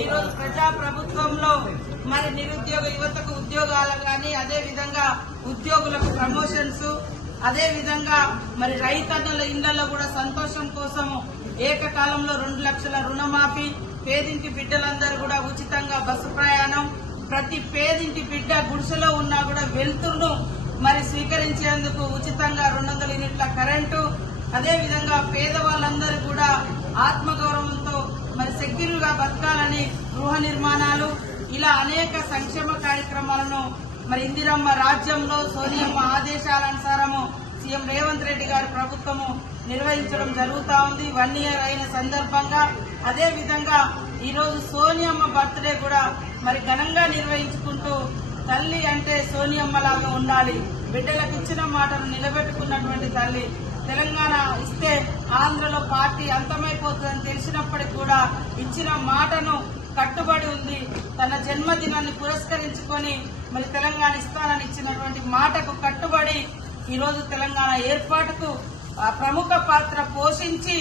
ఈ రోజు ప్రజా ప్రభుత్వంలో మరి నిరుద్యోగ యువతకు ఉద్యోగాలు కానీ, అదే విధంగా ఉద్యోగులకు ప్రమోషన్స్, అదే విధంగా మరి రైతన్నుల ఇళ్లలో కూడా సంతోషం కోసం ఏకకాలంలో 2 లక్షల రుణమాఫీ, పేదింటి బిడ్డలందరూ కూడా ఉచితంగా బస్సు ప్రయాణం, ప్రతి పేదింటి బిడ్డ గుడిసెలో ఉన్నా కూడా వెలుతురును మరి స్వీకరించేందుకు ఉచితంగా 200 యూనిట్ల కరెంటు, అదే విధంగా పేదవాళ్ళందరూ కూడా ఆత్మగౌరవంతో మరి సెక్యూర్ గా బతకాలని గృహ నిర్మాణాలు, ఇలా అనేక సంక్షేమ కార్యక్రమాలను మరి ఇందిరమ్మ రాజ్యంలో సోనియమ్మ ఆదేశాలనుసారము సీఎం రేవంత్ రెడ్డి గారి ప్రభుత్వము నిర్వహించడం జరుగుతా ఉంది. 1 ఇయర్ అయిన సందర్భంగా అదే విధంగా ఈ రోజు సోనియమ్మ బర్త్డే కూడా మరి ఘనంగా నిర్వహించుకుంటూ, తల్లి అంటే సోనియమ్మలాగా ఉండాలి, బిడ్డలకు ఇచ్చిన మాటను నిలబెట్టుకున్నటువంటి తల్లి, తెలంగాణ ఇస్తే ఆంధ్రలో పార్టీ అంతమైపోతుందని తెలిసినప్పటికీ కూడా ఇచ్చిన మాటను కట్టుబడి ఉంది. తన జన్మదినాన్ని పురస్కరించుకొని మరి తెలంగాణ ఇస్తానని ఇచ్చినటువంటి మాటకు కట్టుబడి ఈ రోజు తెలంగాణ ఏర్పాటుకు ప్రముఖ పాత్ర పోషించి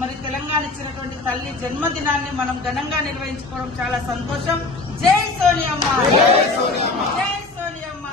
మరి తెలంగాణ ఇచ్చినటువంటి తల్లి జన్మదినాన్ని మనం ఘనంగా నిర్వహించుకోవడం చాలా సంతోషం. జై సోనియమ్మ, జై సోనియమ్మ.